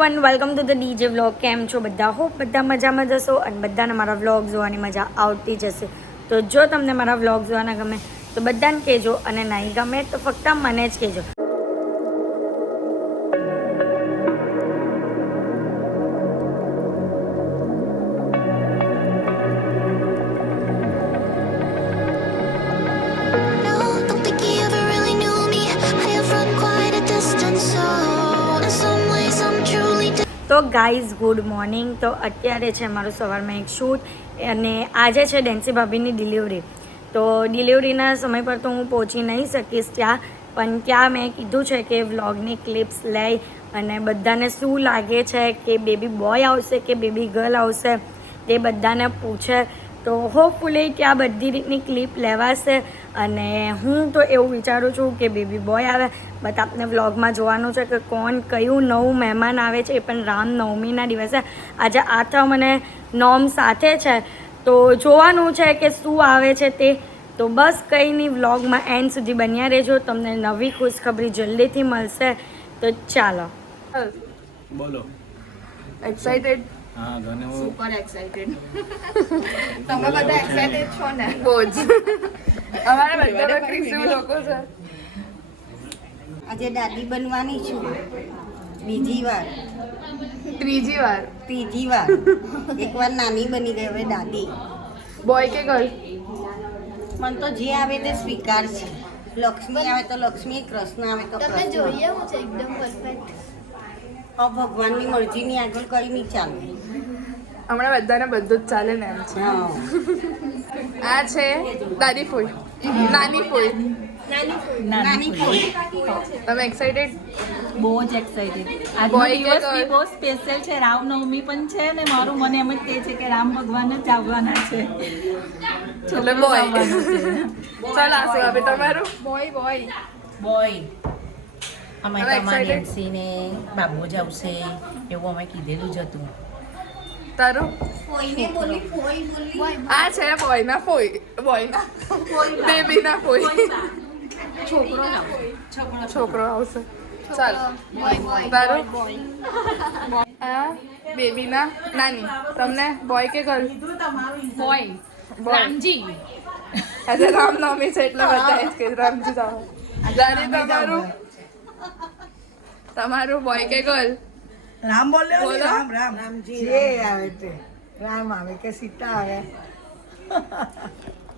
Everyone welcome to the DJ vlog. કેમ છો બધા? હોપ બધા મજામાં જશો અને બધાને મારા વ્લોગ જોવાની મજા આવતી જશે. તો જો તમને મારા વ્લોગ જોવાના ગમે તો બધાને કહેજો અને નહીં ગમે તો ફક્ત મને જ કહેજો. તો ગાઈઝ ગુડ મોર્નિંગ. તો અત્યારે છે મારું સવારમાં એક શૂટ અને આજે છે ડેન્સી ભાભીની ડિલિવરી. તો ડિલિવરીના સમય પર તો હું પહોંચી નહીં શકીશ ત્યાં, પણ ત્યાં મેં કીધું છે કે વ્લોગની ક્લિપ્સ લઈ અને બધાને શું લાગે છે કે બેબી બોય આવશે કે બેબી ગર્લ આવશે તે બધાને પૂછે. તો હોપફુલી ત્યાં બધી રીતની ક્લિપ લેવાશે અને હું તો એવું વિચારું છું કે બેબી બોય આવે. બટ આપને વ્લોગમાં જોવાનું છે કે કોણ કયું નવું મહેમાન આવે છે, એ પણ રામનવમીના દિવસે. આજે આઠમ અને નોમ સાથે છે તો જોવાનું છે કે શું આવે છે તે. તો બસ કંઈ નહીં, વ્લોગમાં એન્ડ સુધી બન્યા રહેજો, તમને નવી ખુશખબરી જલ્દીથી મળશે. તો ચાલો બોલો. એક્સાઇટેડ? હા, ઘણો સુપર એક્સાઇટેડ. તમે બધા એક્સાઇટેડ છો ને? બહુ જ. અમારા બધા ક્રિસ્યુ લોકો છે. આજે દાદી બનવાની છું બીજી વાર, ત્રીજી વાર. એકવાર નાની બની ગઈ, હવે દાદી. બોય કે ગર્લ? મને તો જે આવે તે સ્વીકાર છે. લક્ષ્મી આવે તો લક્ષ્મી, કૃષ્ણ આવે તો કૃષ્ણ. જોઈએ હું છે એકદમ પરફેક્ટ. ભગવાનની મરજીની આગળ કઈ નહીં ચાલે. હમણાં બધાને બધું જ ચાલે ને એમ છે. હા, આ છે દાદી ફૂલ, નાની ફૂલ. નાની ફૂલ. તમે એક્સાઇટેડ? બહુ જ એક્સાઇટેડ. આજનો Boy કે દિવસ બી girl? બહુ સ્પેશિયલ છે. રામનવમી પણ છે ને મારું મને એમ જ કહે છે કે રામ ભગવાન જ આવવાના છે. એટલે boy. ચાલ આસુ આપે તમારું. બોય બોય અમે હવે તમારી excited? એન્સીને બાબુ જ આવશે એવું અમે કીધેલું જ હતું. તારું? કોઈને બોલી કોઈ બોલી. આ છે બોય ના ફોઈ, બોય ના બેબી ના ફોઈ. છોકરો આવશે. ચાલ તારું? આ બેબી ના નાની. તમને બોય કે ગર્લ? બોય. રામજી. આજે રામનવમી છે એટલે બધા જ કે રામજી જાવ. દાદી તમારું? તમારું બોય કે ગર્લ? રામ બોલ્યો ને, બોલો. રામ રામ રામજી જે આવે તે રામ આવે કે સીતા આવે.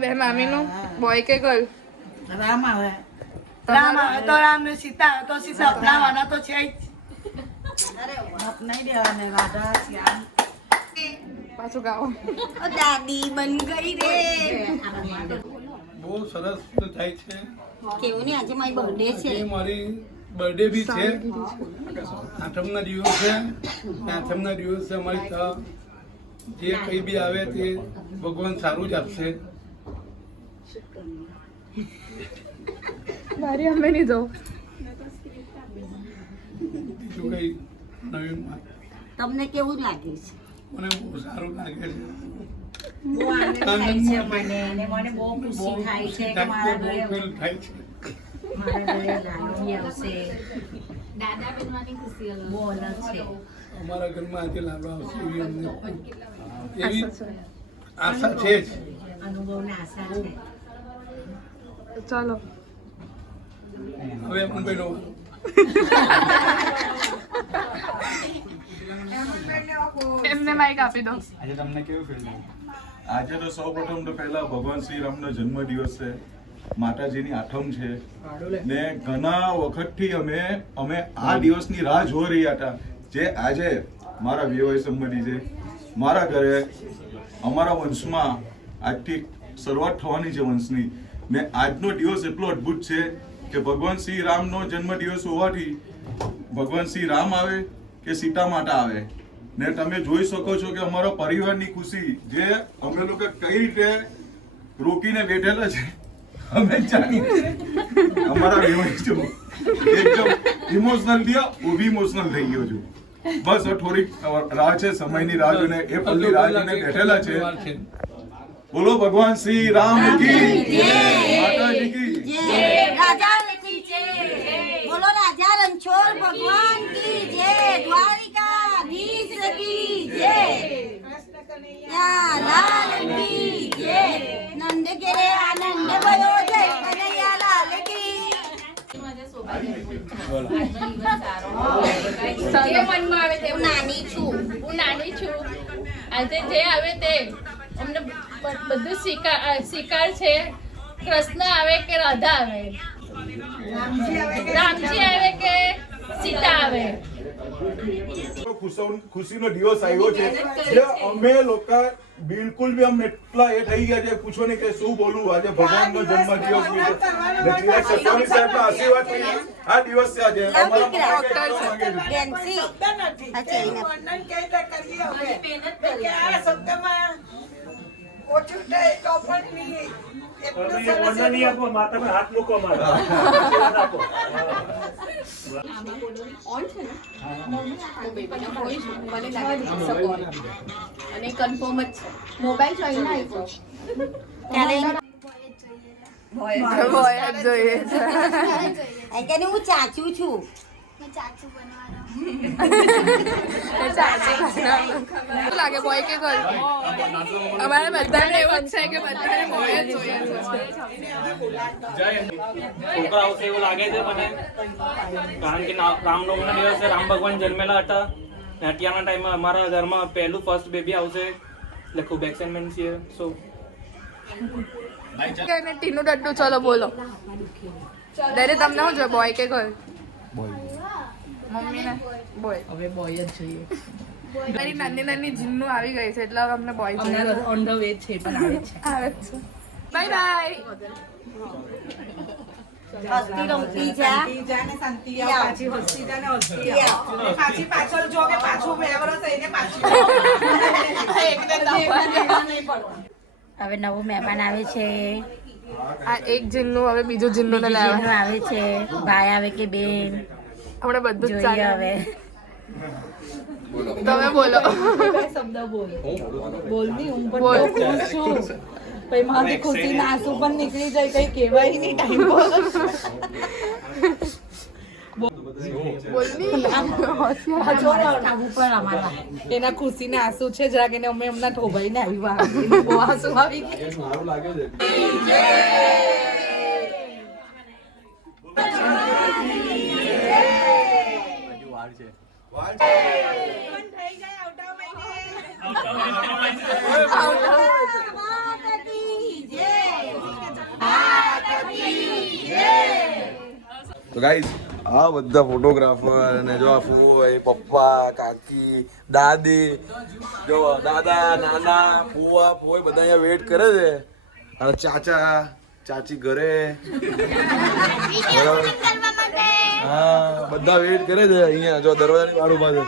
બે મામીનું બોય કે ગર્લ? રામ આવે તો રામ ને સીતા આવે તો સીતા. અપનાવાના તો છે જ. અપનાઈ દેવાને રાધા શ્યામ. પાછું ગાઓ. ઓ દાદી બન ગઈ રે. બહુ સરસ થાય છે. કેવું ને આજે મારી બર્થડે છે. એ મારી બર્થડે બી છે. આઠમના દિવસ છે. આઠમના દિવસે અમારી જે કંઈ બી આવે તે ભગવાન સારું જ આપશે. મારી અમે નહીં જાઉં. બીજું કંઈ નવીનમાં તમને કેવું લાગે છે? મને બહુ સારું લાગે છે. બહુ આનંદ થાય છે મને અને મને બહુ ખુશી થાય છે કે મારા બહુ ઘરે ફીલ થાય છે. લાડવી આવશે. દાદા બનવાની ખુશી અલગ. બહુ અલગ છે. અમારા ઘરમાં આજે લાડવા આવશે એવી અમને એવી આશા છે જ. અનુભવના આશા છે. ચાલો હવે મુંબઈનો એમને માઈક આપી દો. આજે તમને કેવું ફીલ થયું? આજે તો સૌપ્રથમ તો પહેલા ભગવાન શ્રી રામનો જન્મદિવસ છે, માતાજીની આઠમ છે ને ઘણા વખતથી અમે આ દિવસની રાહ જોઈ રહ્યા હતા. જે આજે મારા વિવાહ સંબંધી છે, મારા ઘરે અમારા વંશમાં આજથી શરૂઆત થવાની છે વંશની. ને આજનો દિવસ એટલો અદ્ભુત છે કે ભગવાન શ્રી રામનો જન્મદિવસ હોવાથી ભગવાન શ્રી રામ આવે કે સીતા માતા આવે ને તમે જોઈ શકો છો કે અમારા પરિવારની ખુશી જે અમે લોકો કઈ રીતે રોકીને બેઠેલા છે અમે જાણીએ. અમારા વિવાહ એકદમ ઇમોશનલ થયા, હું બી ઇમોશનલ થઈ ગયો છું. બસ થોડીક રાહ છે, સમયની રાહ જોઈને એ પલ્લી રાહ જોઈને બેઠેલા છે. બોલો ભગવાન શ્રી રામ કી જય, માતાજી કી જય. રાજા કી જય. બોલો રાજા રણછોડ ભગવાન કી જય. દ્વારિકા જે મનમાં આવે તે હું નાની છું. હું નાની છું. આજે જે આવે તે અમને બધું સ્વીકાર છે. કૃષ્ણ આવે કે રાધા આવે, રામજી આવે કે સીતા આવે. ખુશીનો દિવસ આવ્યો છે જે અમે લોકો બિલકુલ બી અમે એટલા એ થઈ ગયા છે પૂછો નહીં કે શું બોલું. આજે ભગવાનનો જન્મદિવસ છે. સત્તાવીસ સાહેબના આશીર્વાદ થઈ આ દિવસ છે આજે અમારા ડેન્સી આ ચેઇન વર્ણન કઈ રીતે કરીએ હવે કે આ શબ્દમાં ઓછું થાય તો પણ નહીં એટલું સરસ હાથ મૂકો મારા અને કન્ફર્મ જ છે. મોબાઈલ જોઈને આવ્યો ત્યારે જોઈએ છે. એમ કે હું ચાચું છું. ચાચુ બનવાનો. શું લાગે બોય કે ગર્લ? અમારે બધાને એવું જ છે કે બધાને બોય જ જોઈએ છે. છોકરા આવશે એવું લાગે છે મને, કારણ કે રામનવમીના દિવસે રામ ભગવાન જન્મેલા હતા. અત્યારના ટાઈમમાં અમારા ઘરમાં પહેલું ફર્સ્ટ બેબી આવશે એટલે ખૂબ એક્સાઇટમેન્ટ છે. સો ટીનું ડડ્ડુ ચલો બોલો. દરે તમને શું જોઈએ, બોય કે ગર્લ? મમ્મીને બોય. હવે બોય જ જોઈએ. મારી નાની નાની જીન્નુ આવી ગઈ છે એટલે હવે અમને બોય જોઈએ. ઓન ધ વે છે પણ આવે છે. આવે છે. Bye bye. હસ્તી રમતી જા. જાને શાંતિ આવ પાછી હસતી જાને હસતી આવ પાછી પાછળ જો કે પાછું વ્યવહાર થઈને પાછું એકને દાવા. હવે નવું મહેમાન આવે છે. આ એક જીન્નુ હવે બીજું જીન્નુ ને જીજુ લાવવા. આવે છે, ભાઈ આવે કે બેન, આપણે બધું જ જોઈએ ચાલે. હવે. તમે બોલો. કઈ શબ્દ બોલ બોલની હું પણ બોલ. બહુ ખુશ છું. પછી મારી ખુશીના આંસુ પણ નીકળી જાય કઈ કહેવાય નહીં ટાઈમ પર. બોલની. એના ખુશીના આંસુ છે જરાક એને અમે હમણાં થોભાઈને આવ્યા બહુ આંસુ આવી તો ગાઈઝ આ બધા ફોટોગ્રાફર અને જો આ ફૂઈ, પપ્પા, કાકી, દાદી, જો દાદા, નાના, ફુવા, ફોઈ બધા અહીંયા વેઇટ કરે છે. અને ચાચા ચાચી ઘરે બરાબર. હા બધા વેઇટ કરે છે અહીંયા જો દરવાજાની બહાર ઉભા છે.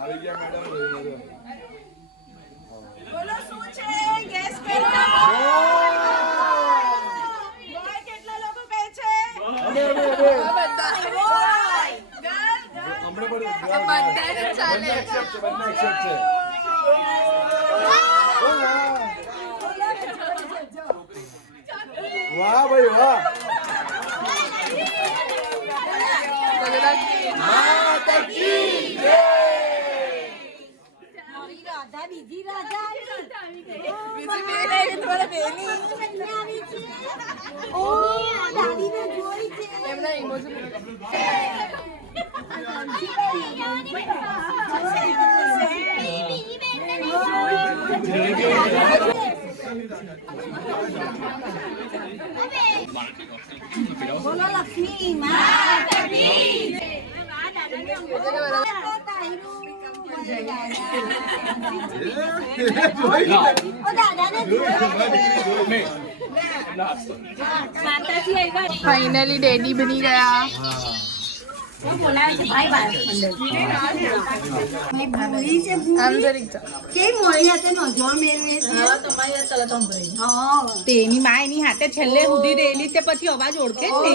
આવી ગયા મેડમ. બોલો શું છે ગેસ કરો બોય કેટલા લોકો કહે છે બધાને ચાલે. વાહ ભાઈ વાહ. રાધા બીજી રાધા બીજી બેન આવી, તમારા બેની. આવી છે. ઓ દાદીને જોઈ છે. એમના ઇમોજી. બોલો લક્ષ્મી માતા કી ફાઇનલી ડેડી બની ગયા. આમ જરીક જા. તેની માં એની હાથે છેલ્લે સુધી રહેલી તે પછી અવાજ ઓળખે જ ને.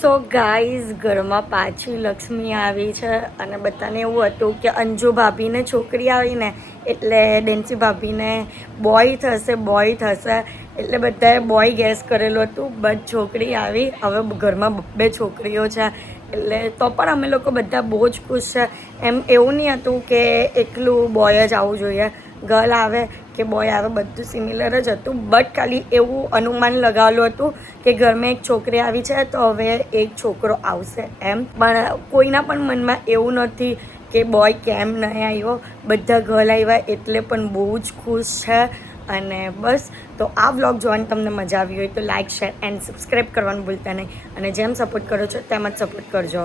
સો ગાઈઝ ઘરમાં પાછી લક્ષ્મી આવી છે અને બધાને એવું હતું કે અંજુ ભાભીને છોકરી આવીને એટલે ડેન્સી ભાભીને બોય થશે એટલે બધાએ બોય ગેસ કરેલું હતું બટ છોકરી આવી. હવે ઘરમાં બે છોકરીઓ છે એટલે તો પણ અમે લોકો બધા બહુ જ ખુશ છે. એમ એવું નહીં હતું કે એકલું બોય જ આવવું જોઈએ, ગર્લ આવે કે બોય આવે બધું સિમિલર જ હતું. બટ ખાલી એવું અનુમાન લગાવેલું હતું કે ઘરમાં એક છોકરી આવી છે તો હવે એક છોકરો આવશે એમ. પણ કોઈના પણ મનમાં એવું નથી કે બોય કેમ નહીં આવ્યો. બધા ગર્લ આવ્યા એટલે પણ બહુ જ ખુશ છે. અને બસ તો આ વ્લોગ જોવાની તમને મજા આવી હોય તો લાઇક શેર એન્ડ સબસ્ક્રાઈબ કરવાનું ભૂલતા નહીં. અને જેમ સપોર્ટ કરો છો તેમ જ સપોર્ટ કરજો.